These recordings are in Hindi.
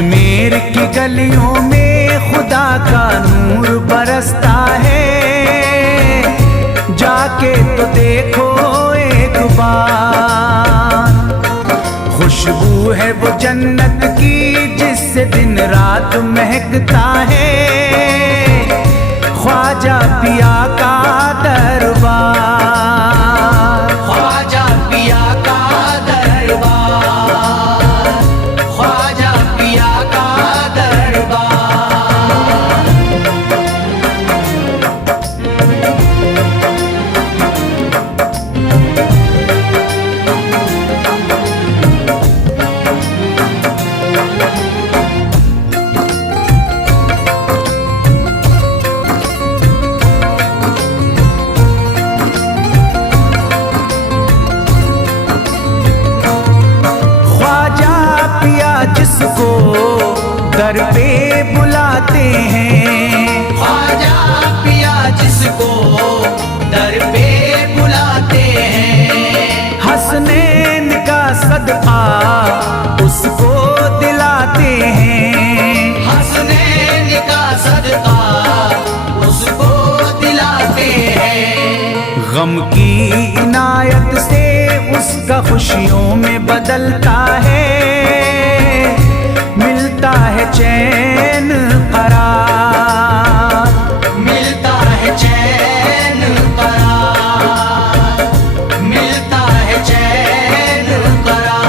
अजमेर की गलियों में खुदा का नूर बरसता है, जाके तो देखो एक बार। खुशबू है वो जन्नत की जिससे दिन रात महकता है, ख्वाजा पिया का दरबार, ख्वाजा पिया का दरबार, ख्वाजा पिया का दरबार। जिसको दर पे बुलाते हैं, ख्वाजा पिया जिसको दर पे बुलाते हैं, हसनैन का सदका उसको दिलाते हैं, हसनैन का सदका उसको दिलाते हैं। गम की इनायत से उसका खुशियों में बदलता है, मिलता है चैन करार, मिलता है चैन करार, मिलता है चैन करार।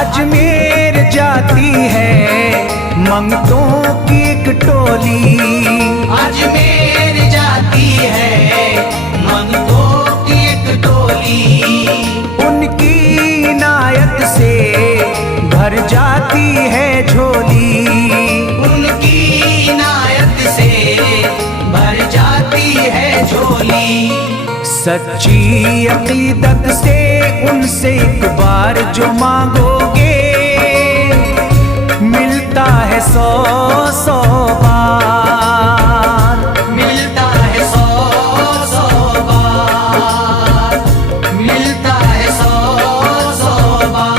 अजमेर जाती है मंगतों की एक टोली, अजमेर जाती है मंगतों की एक टोली, उनकी इनायत से भर जाती है झोली, उनकी इनायत से भर जाती है झोली। सच्ची अकीदत से उनसे एक बार जो मांगोगे, मिलता है 100 बार, मिलता है 100 बार, मिलता है 100 बार।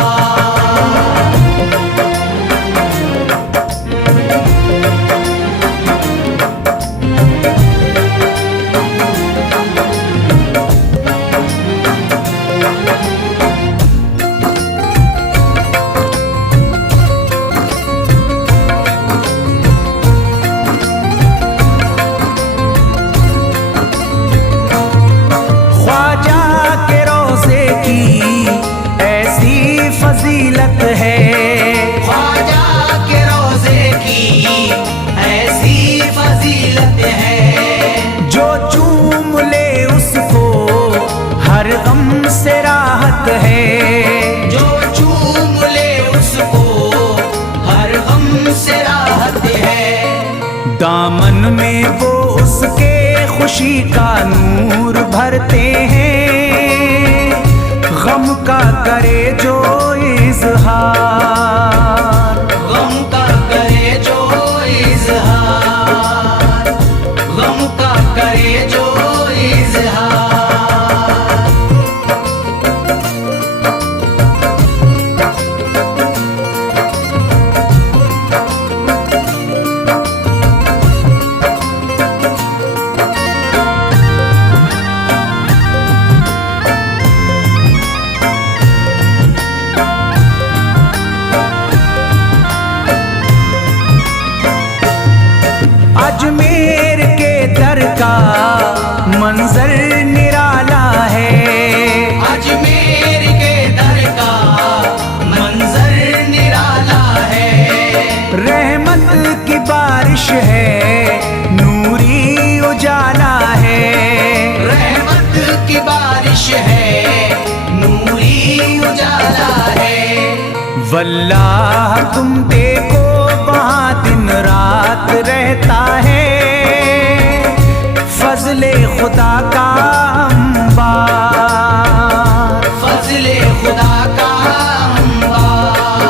फजीलत है ख्वाजा के रोज़े की ऐसी फजीलत है, जो चूम ले उसको हर गम से राहत है, जो चूम ले उसको हर गम से राहत है। दामन में वो उसके खुशी का नूर भरते हैं, गम का करे जो इज़हार, गम का करे जो इज़हार, गम का करे जो इज़हार। अजमेर के दर का मंजर निराला है, अजमेर के दर का मंजर निराला है। रहमत की बारिश है, नूरी उजाला है, रहमत की बारिश है, नूरी उजाला है। वल्लाह तुम देखो वहाँ दिन रात रहता है, फजले खुदा का अंबार, फजले खुदा का अंबार,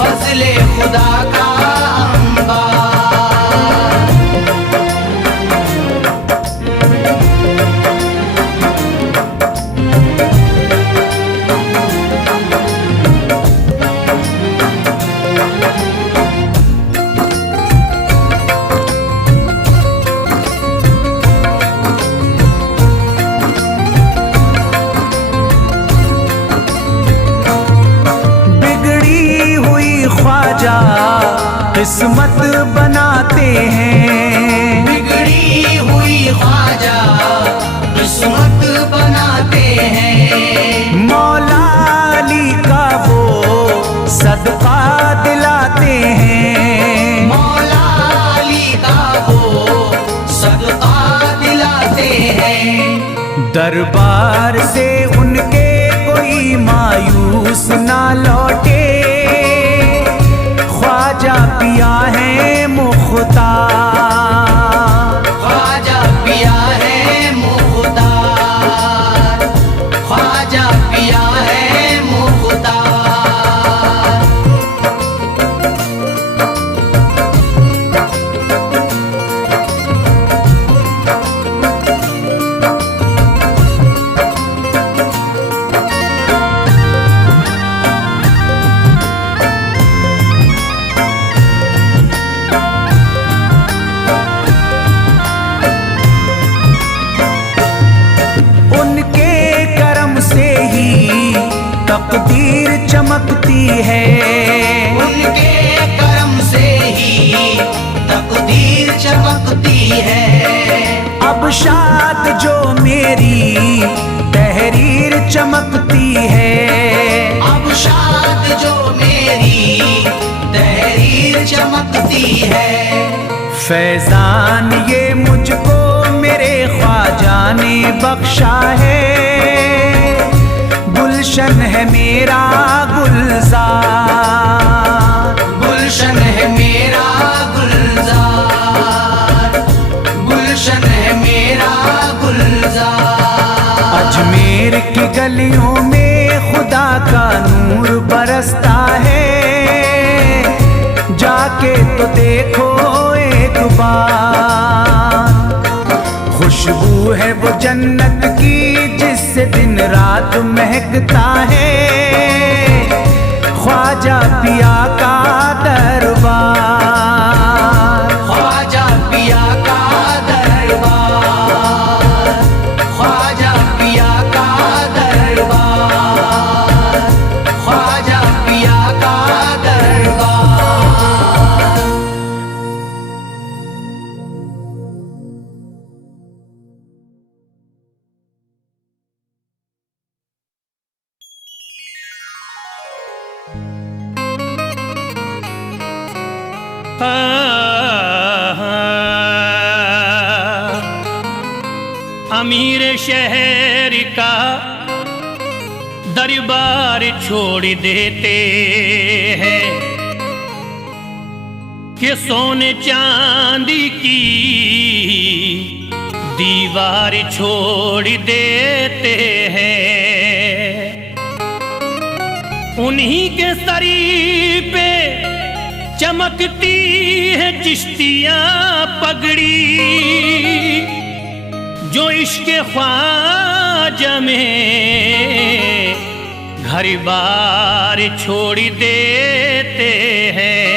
फजले खुदा का अंबार। किस्मत बनाते हैं, बिगड़ी हुई ख्वाजा किस्मत बनाते हैं। मौला अली का वो सदका दिलाते हैं, मौला अली का वो सदका दिलाते हैं। दरबार से उनके कोई मायूस ना लौटे, ख्वाजा पिया है मुख्तार, ख्वाजा पिया है मुख्तार, ख्वाजा पिया है मुख्तार। तकदीर चमकती है, उनके करम से ही तकदीर चमकती है। अब शाद जो मेरी तहरीर चमकती है, अब शाद जो मेरी तहरीर चमकती है। फैजान ये मुझको मेरे ख्वाजा ने बख्शा है, गुलशन है मेरा गुलजार, गुलशन है मेरा गुलजार, गुलशन है मेरा गुलजार। अजमेर की गलियों में खुदा का नूर बरसता है, जाके तो देखो एक बार। खुशबू है वो जन्नत की जिससे दिन रात महकता है, ख्वाजा पिया का दरबार, ख्वाजा पिया का दरबार, ख्वाजा पिया का दरबार, ख्वाजा पिया का दरबार। अमीर शहर का दरबार छोड़ देते हैं कि सोने चांदी की दीवार छोड़ देते हैं। उन्हीं के सरी पे चमकती है चिश्तियां पगड़ी, जो इश्क ख्वाजा में घर बार छोड़ देते हैं।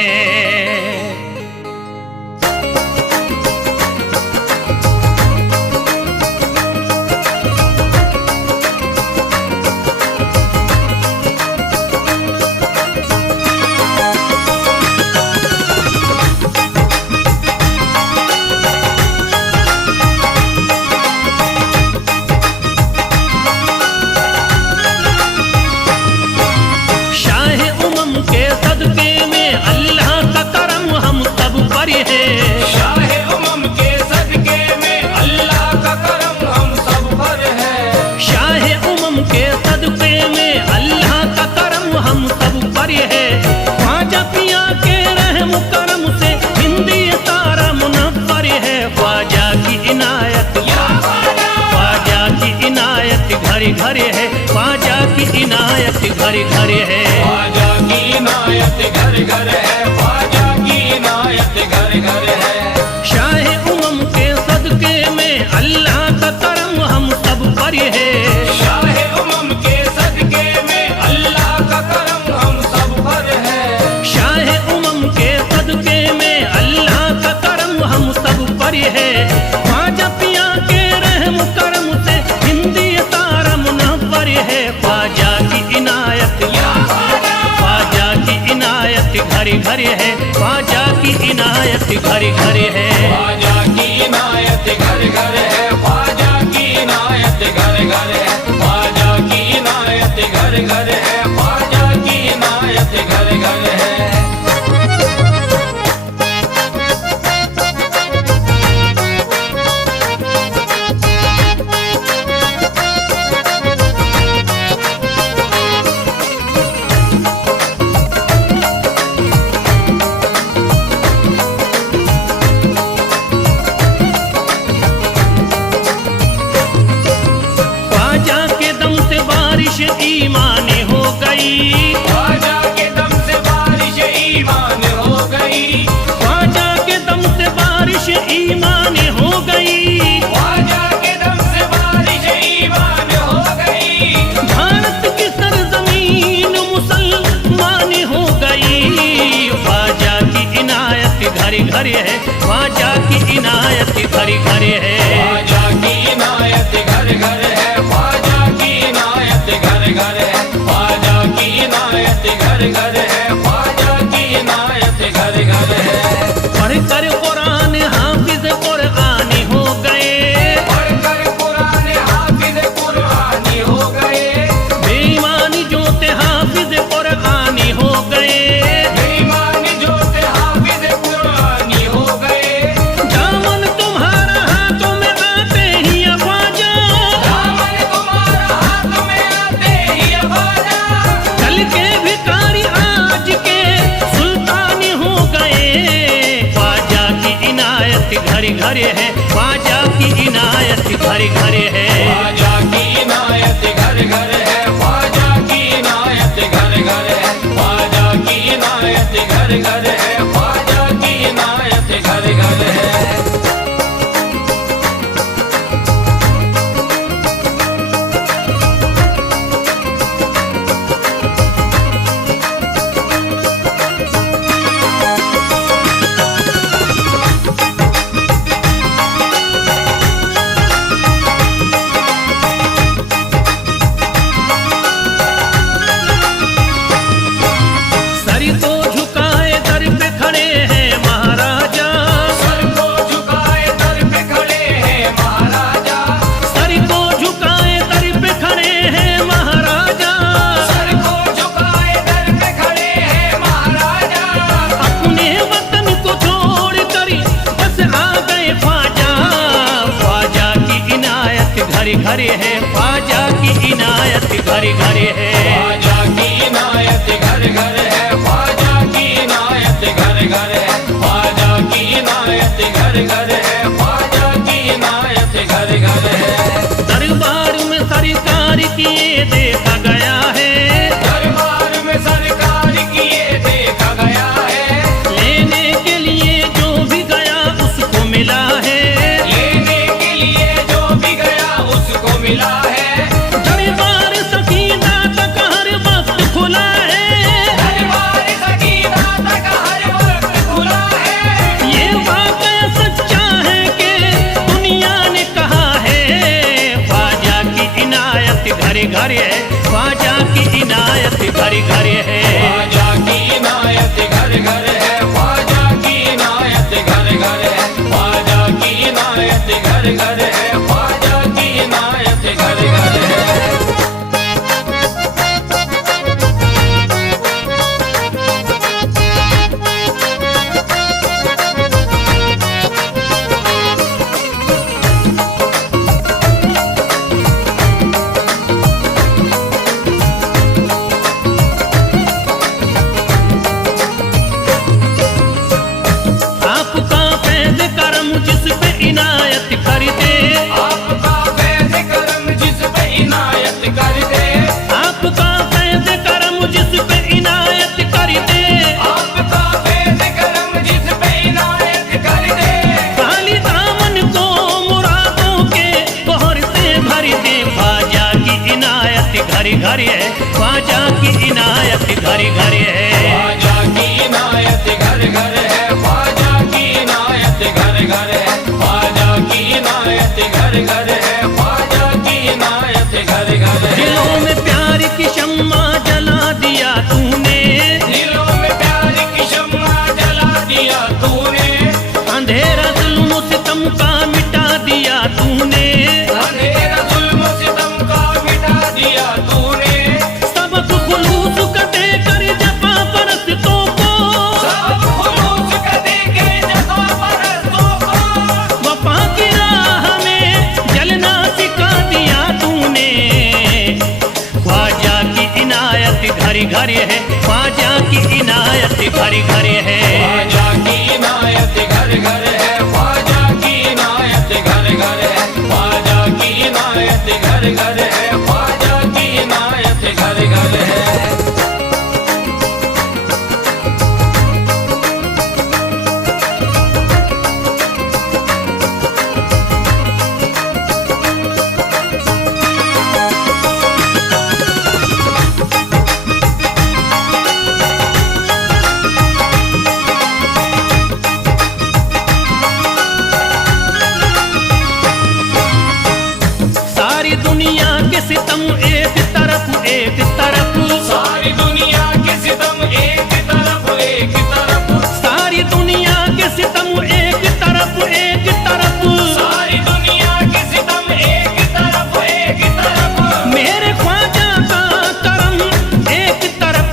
के सदके में अल्लाह घर घर है, ख्वाजा की इनायत घर घर है। ख्वाजा की इनायत घर घर है, ख्वाजा की इनायत घर घर है। शाहे उमम के सदके में अल्लाह का करम हम सब पर है। शाहे उमम के सदके में अल्लाह का करम हम सब पर है। शाहे उमम के सदके में अल्लाह का करम हम सब पर है। ख्वाजा पिया के रहम करम से हिंदी तारा मुनव्वर है। ख्वाजा की इनायत, ख्वाजा की इनायत घर घर है, ख्वाजा की इनायत घर घर है। ख्वाजा की इनायत घर घर है, ख्वाजा की इनायत घर घर है। ख्वाजा की इनायत घर घर है, ख्वाजा की इनायत घर घर है। ख्वाजा के दम से बारिश ईमान हो गई। ख्वाजा के दम से बारिश ईमान हो गई। ख्वाजा के दम से बारिश ईमान हो गई। ख्वाजा के दम से बारिश ईमान हो गई। भारत की सरजमीन मुसलमान हो गई। ख्वाजा की इनायत घर घर है, ख्वाजा की इनायत घर घर है। ख्वाजा की इनायत घर घर है, ख्वाजा की इनायत घर घर है। ख्वाजा की इनायत घर घर है, ख्वाजा की इनायत घर घर है। पढ़कर कुरान हाफिज कुरानी हो गए। पढ़कर कुरान हाफिज कुरानी हो गए। बेईमानी जोते हाफिज कुरानी हो गए। बेईमान जो थे हाफिज कुरानी हो गए। दामन तुम्हारा हाथों में आते ही ख्वाजा, दामन तुम्हारा हाथ में आते ही ख्वाजा। कल के भिखारी आज के सुल्तानी हो गए। ख्वाजा की इनायत घर घर है, ख्वाजा की इनायत घर घर है। ख्वाजा की इनायत घर घर है, ख्वाजा की इनायत घर घर है। ख्वाजा की इनायत घर घर है, ख्वाजा की इनायत घर घर है। सर को झुकाए दर पे खड़े हैं महाराजा। सर को झुकाए दर पे खड़े हैं महाराजा। सर को झुकाए दर पे खड़े हैं महाराजा। सर को झुकाए दर पे खड़े हैं महाराजा। अपने वतन को छोड़ कर बस आ गए ख्वाजा। ख्वाजा की इनायत घर घर है, ख्वाजा की इनायत घर घर है। ख्वाजा की इनायत घर घर है, ख्वाजा की इनायत घर घर है। ख्वाजा की इनायत घर घर है, ख्वाजा की इनायत घर घर है। दरबार में सरकार किए देखा गया है। दरबार में सरकार किए देखा गया है। लेने के लिए जो भी गया उसको मिला है। लेने के लिए जो भी गया उसको मिला है। दरबार सकीना तक हर वक्त खुला है। दरबार सकीना तक हर वक्त खुला है। ये वाकया सच्चा है कि दुनिया ने कहा है। ख्वाजा की इनायत घर घर है, ख्वाजा की इनायत घर घर है। ख्वाजा की इनायत घर घर है, ख्वाजा की इनायत घर घर है। ख्वाजा की इनायत घर घर है, ख्वाजा की इनायत घर घर है। आपका फैज़ करम जिस पे इनायत कर दे। इनायत घर घर है, ख्वाजा की इनायत घर घर है। ख्वाजा की इनायत घर घर है, ख्वाजा की इनायत घर घर है, ख्वाजा की इनायत घर घर है, ख्वाजा की इनायत घर घर है। दिलों में प्यार की शम्मा जला दिया तूने, दिलों में प्यार की शम्मा जला दिया तूने, अंधेरा जुल्म सितम का मिटा दिया तूने, अंधेरा जुल्म सितम का मिटा दिया तूने, सबक खुलूस का देकर जफा परस्तों को, सब खुलूस का देके जफा परस्तों को, वफा की राह में जलना सिखा दिया तूने। ख्वाजा की इनायत घर घर है, ख्वाजा की इनायत घर घर है। ख्वाजा की इनायत घर घर है, ख्वाजा की इनायत घर घर है, ख्वाजा की इनायत घर घर है, ख्वाजा की इनायत घर घर है। सारी दुनिया के सितम एक तरफ एक तरफ, सारी दुनिया के सितम एक तरफ एक तरफ, सारी दुनिया के सितम एक तरफ एक तरफ, सारी दुनिया के सितम एक तरफ एक तरफ, मेरे ख्वाजा का करम एक तरफ,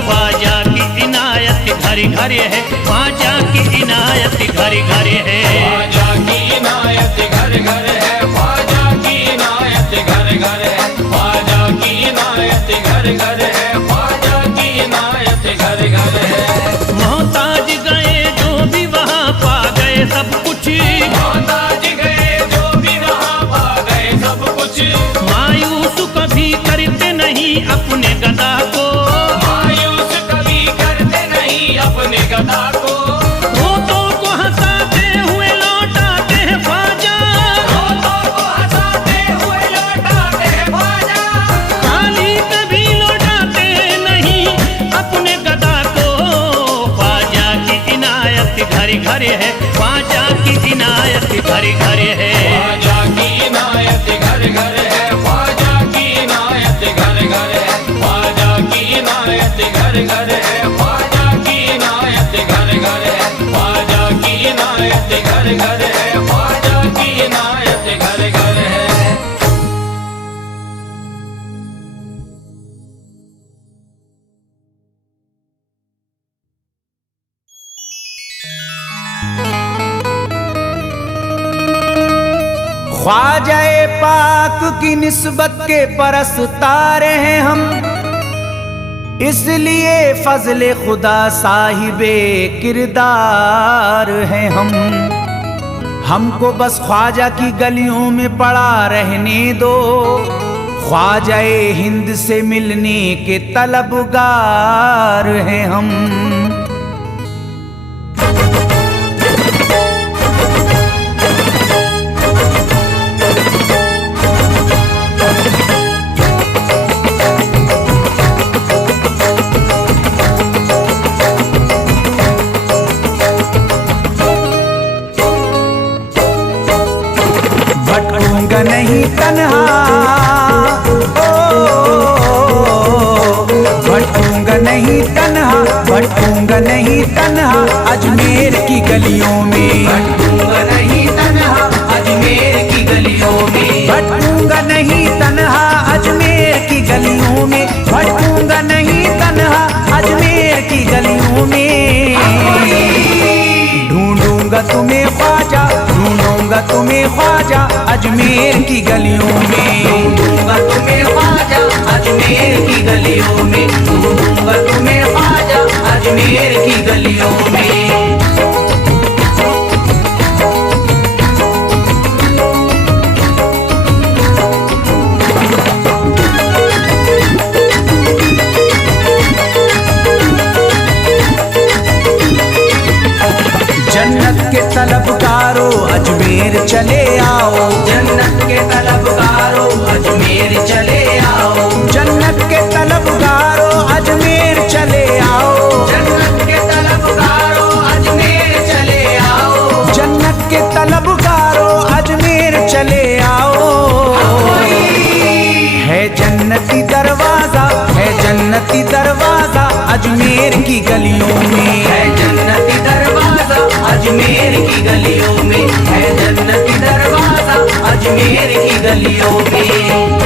ख्वाजा की इनायत घर घर है, ख्वाजा की इनायत घर घर है। ख्वाजा की इनायत घर घर है, ख्वाजा की इनायत घर घर है, ख्वाजा की इनायत घर घर है, ख्वाजा की इनायत घर घर है। मोहताज गए जो भी वहाँ पा गए सब कुछ, मोहताज गए जो भी वहाँ पा गए सब कुछ, मायूस कभी करते नहीं अपने गदा को, मायूस कभी करते नहीं अपने गदा को, रोतों को हंसाते हुए लौटाते हैं ख्वाजा, रोतों को हंसाते हुए लौटाते हैं ख्वाजा, खाली कभी लौटाते नहीं अपने गदा को। ख्वाजा की इनायत घर घर है, ख्वाजा की इनायत घर घर है। ख्वाजा की इनायत घर घर है, ख्वाजा की इनायत घर घर है, ख्वाजा की इनायत घर घर है, ख्वाजा की इनायत घर घर है, ख्वाजा की इनायत घर घर है, ख्वाजा की इनायत घर घर है। ख्वाजाए पाक की निस्बत के परस्तार हैं हम, इसलिए फजले खुदा साहिबे किरदार हैं हम। हमको बस ख्वाजा की गलियों में पड़ा रहने दो, ख्वाजाए हिंद से मिलने के तलबगार हैं हम। भटकूंगा नहीं तन्हा, भटकूंगा नहीं तन्हा, भटकूंगा नहीं तन्हा अजमेर की गलियों में, भटकूंगा नहीं तन्हा अजमेर की गलियों में, भटकूंगा नहीं तन्हा अजमेर की गलियों में, भटकूंगा नहीं तन्हा अजमेर की गलियों में। ढूंढूंगा तुम्हें ख्वाजा, ढूंढूंगा तुम्हें ख्वाजा अजमेर की गलियों में, ढूंढूंगा तुम्हें ख्वाजा अजमेर की गलियों में, ढूंढूंगा तुम्हें ख्वाजा अजमेर की गलियों में। जन्नत के तलबगारों अजमेर चले आओ, जन्नत के तलबगारों अजमेर जन्नती दरवाजा, है जन्नती दरवाजा अजमेर की गलियों में, है जन्नती दरवाजा अजमेर की गलियों में, है जन्नती दरवाजा अजमेर की गलियों में।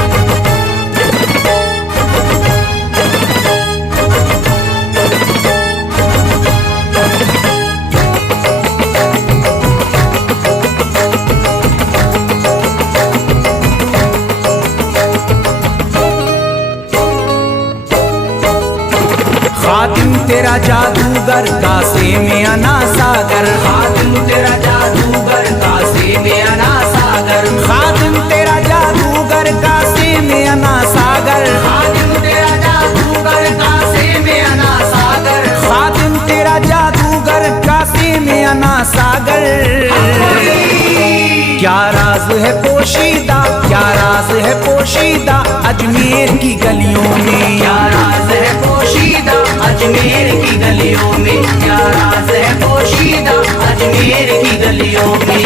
खादिम तेरा जादूगर कासे में अना सागर, खादिम तेरा जादूगर कासे में अना सागर, खादिम तेरा जादूगर कासे में अना सागर, खादिम तेरा जादूगर कासे में अना सागर, खादिम तेरा जादूगर कासे में अना सागर। क्या राज है पोशीदा, क्या राज है पोशीदा अजमेर की गलियों में, क्या राज है पोशीदा अजमेर की गलियों में, क्या राज है पोशीदा अजमेर की गलियों में।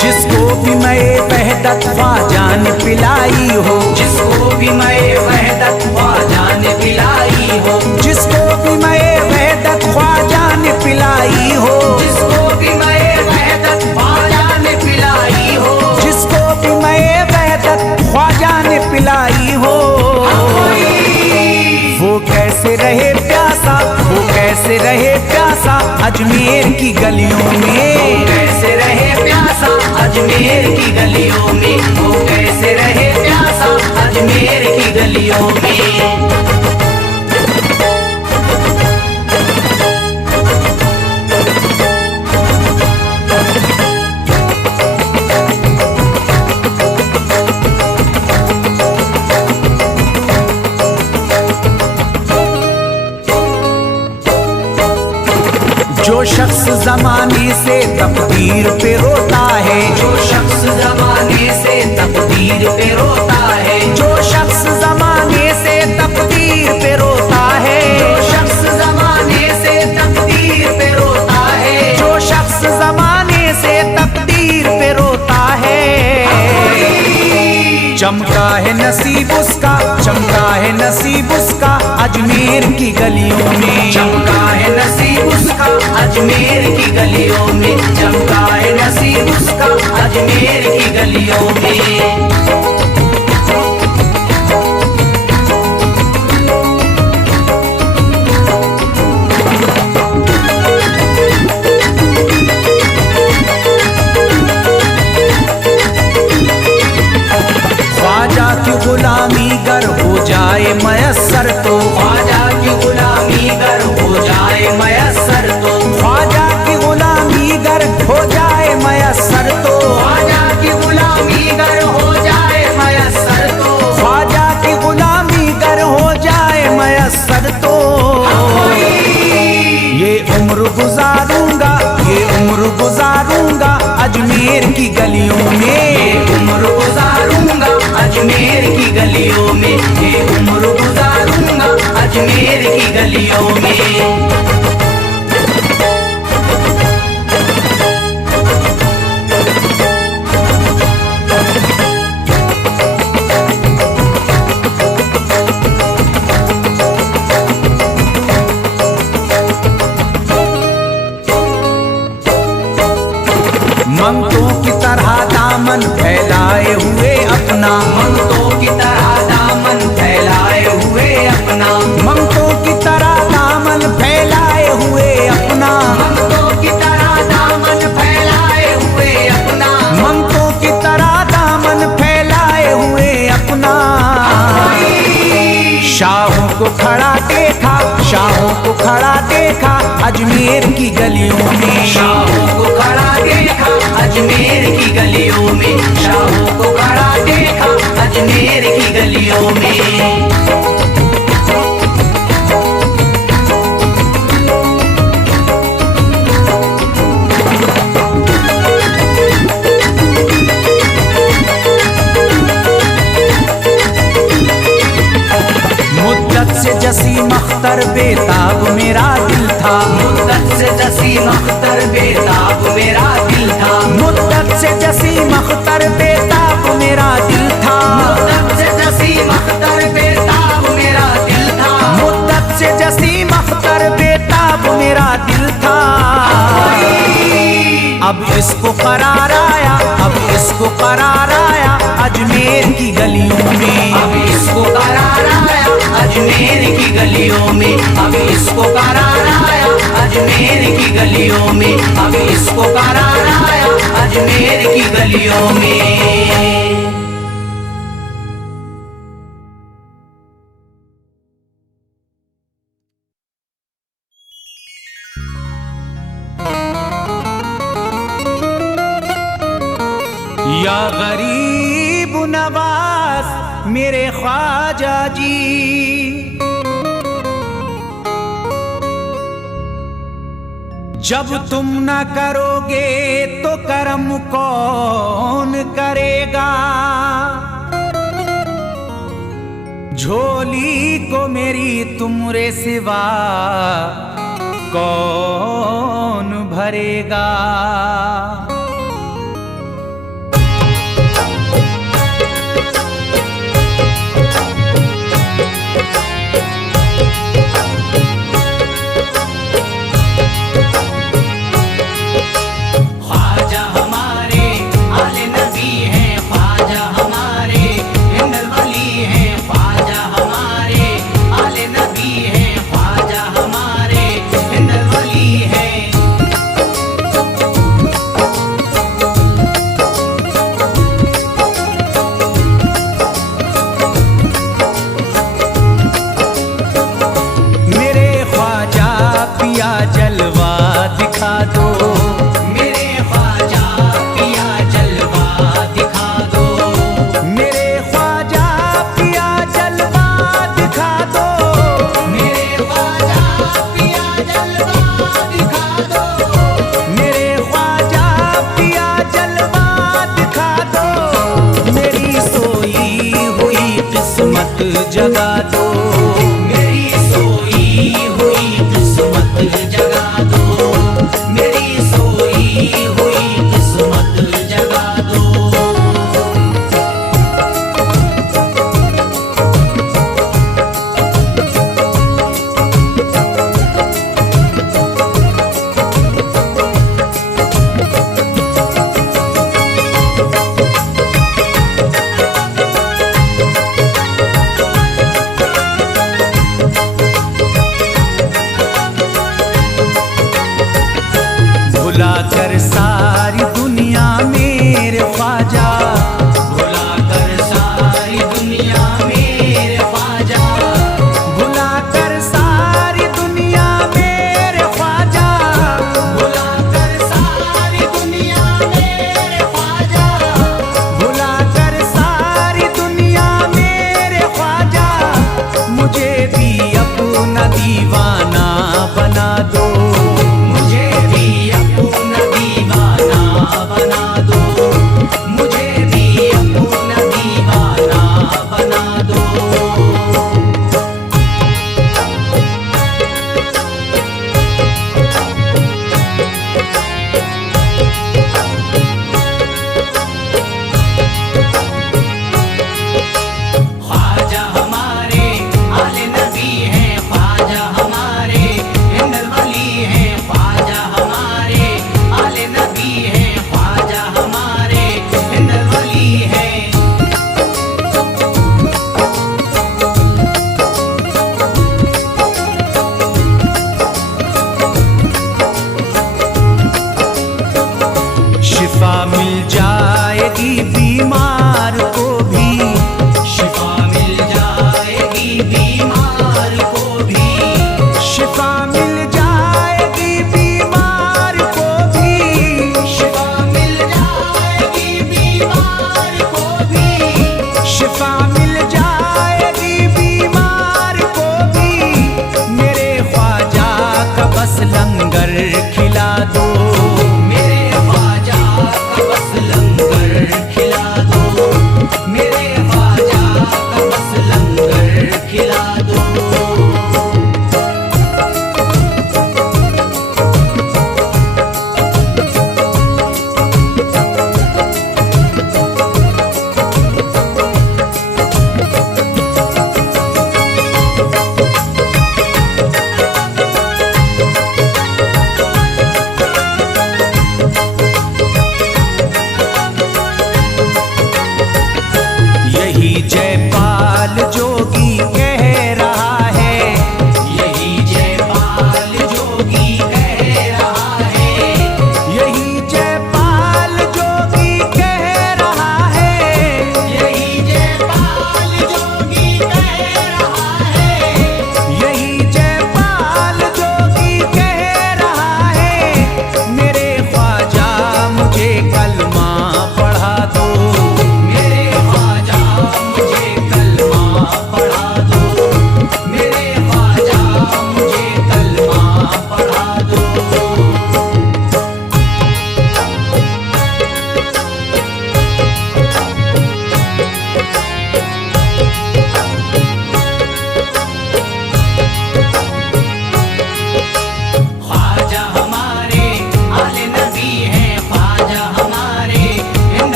जिसको भी मैं वहदत ख्वाजा ने पिलाई हो, जिसको भी मैं वहदत ख्वाजा ने पिलाई हो, जिसको भी मैं वहदत ख्वाजा ने पिलाई हो, जिसको भी मैं वहदत ख्वाजा ने पिलाई हो, जिसको भी मैं वहदत ख्वाजा ने पिलाई हो। वो कैसे रहे प्यासा, वो कैसे रहे प्यासा अजमेर की गलियों में, कैसे रहे प्यासा अजमेर की गलियों में, वो कैसे रहे प्यासा अजमेर की गलियों में। जो शख्स जमाने से तकदीर पे रोता है, जो शख्स जमाने से तकदीर पे रोता है, जो शख्स जमाने से तकदीर पे रोता है, जो शख्स जमाने से तकदीर पे रोता है, जो शख्स जमाने से तकदीर पे रोता है। चमका है नसीब उसका, चमका है नसीब उसका अजमेर की गलियों में, चमका है नसीब उसका अजमेर की गलियों में, चमका है नसीब उसका अजमेर की गलियों में। ख्वाजा की गुलामी गर हो जाए मयस्सर तो, ख्वाजा की गुलामी गर हो जाए मयस्सर तो, ख्वाजा की गुलामी गर हो जाए मयस्सर तो, ख्वाजा की गुलामी गर हो जाए मयस्सर तो, ख्वाजा की गुलामी गर हो जाए मयस्सर तो। ये उम्र गुजारूंगा, ये उम्र गुजारूंगा अजमेर की गलियों में, ये उम्र गुजारूंगा अजमेर की गलियों में, ये उम्र गुजारूंगा अजमेर की गलियों में। मंगतों की तरह दामन फैलाए हुए अपना, मंगतों की तरह दामन फैलाए हुए अपना, मंगतों की तरह दामन फैलाए हुए अपना, मंगतों की तरह दामन फैलाए हुए अपना, मंगतों की तरह दामन फैलाए हुए अपना। शाहों को खड़ा देखा, शाहों को खड़ा देखा अजमेर की गलियों में, शाहों को खड़ा देखा अजमेर की गलियों में, शाहों को खड़ा देखा अजमेर की गलियों में। जसी मख्तर बेताब मेरा दिल था, मुद्दत से जसी मख्तर बेताब मेरा दिल था, मुद्दत से जसी मख्तर बेताब मेरा दिल था, मुद्दत से जसी मख्तर बेताब मेरा दिल था, मुद्दत से जसी मख्तर बेताब मेरा दिल था। अब इसको करार आया, अब इसको करार आया अजमेर की गलियों में, अब इसको करार आया अजमेर की गलियों में, अब इसको करार आया अजमेर की गलियों में, अब इसको करार आया अजमेर की गलियों में। या गरीब नवाज मेरे ख्वाजा जी, जब तुम न करोगे तो करम कौन करेगा, झोली को मेरी तुमरे सिवा कौन भरेगा। जगा दो मेरी सोई हुई किस्मत, जगा दो मेरी सोई हुई किस्मत, जगा दो।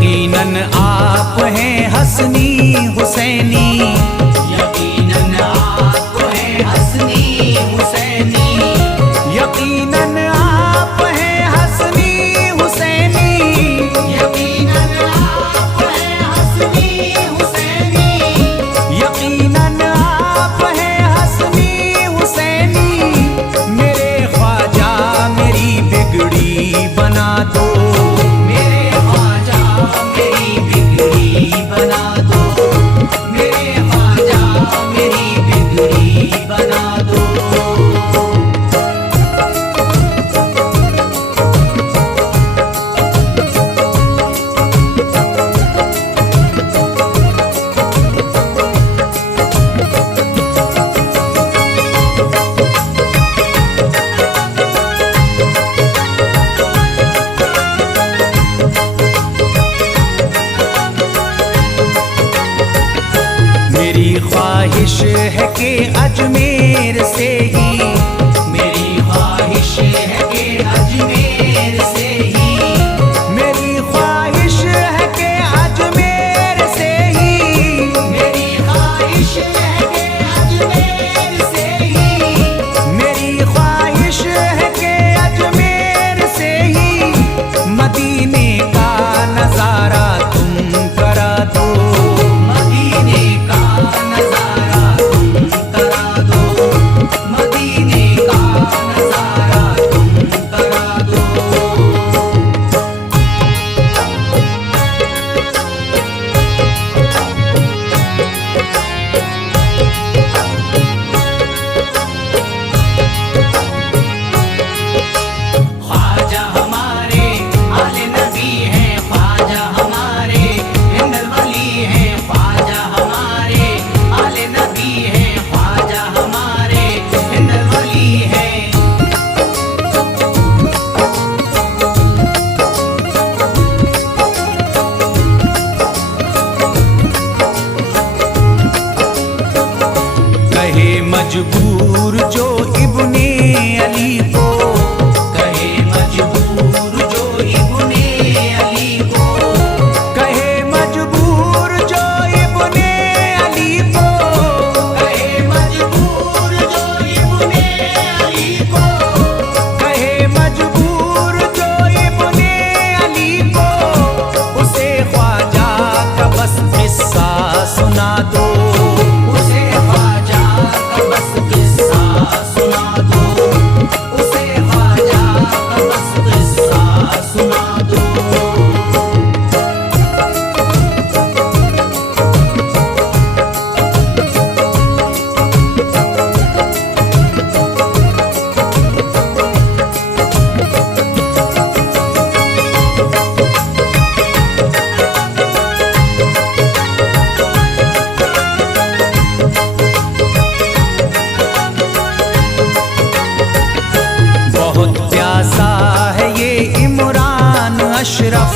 यकीनन आप हैं हसनी हुसैनी, यकीनन आप हैं हसनी हुसैनी, यकीनन आप हैं हसनी हुसैनी, यकीनन आप हैं हसनी हुसैनी, यकीनन आप हैं हसनी हुसैनी। मेरे ख्वाजा मेरी बिगड़ी बना दो, मेरे ख्वाजा मेरी बिगड़ी बना दो, मेरे ख्वाजा मेरी बिगड़ी बना दो। मेरी ख्वाहिश है कि अजमेर से ही, मेरी ख्वाहिश है कि अजमेर से ही, मेरी ख्वाहिश है कि अजमेर से ही, मेरी ख्वाहिश है कि अजमेर से ही, मेरी ख्वाहिश है कि अजमेर से ही मदीने का नजारा तुम करा दो, मदीने का नजारा तुम करा दो, मदीने का नजारा तुम करा दो। ख्वाजा हमारे आले नबी हैं, ख्वाजा हमारे हिंदल वली हैं, ख्वाजा हमारे आले नबी हैं, ख्वाजा हमारे हिंदल वली हैं। कहे मजबूर जो इब्ने अली को, कहे मजबूर जो इब्ने अली को, कहे मजबूर जो इब्ने अली को, कहे मजबूर जो इब्ने अली को, कहे मजबूर जो इब्ने अली को, उसे ख्वाजा का बस किस्सा सुना दो, उसे ख्वाजा का बस किस्सा सुना दो, उसे ख्वाजा का बस किस्सा सुना दो। बहुत प्यासा है ये इमरान अशरफ,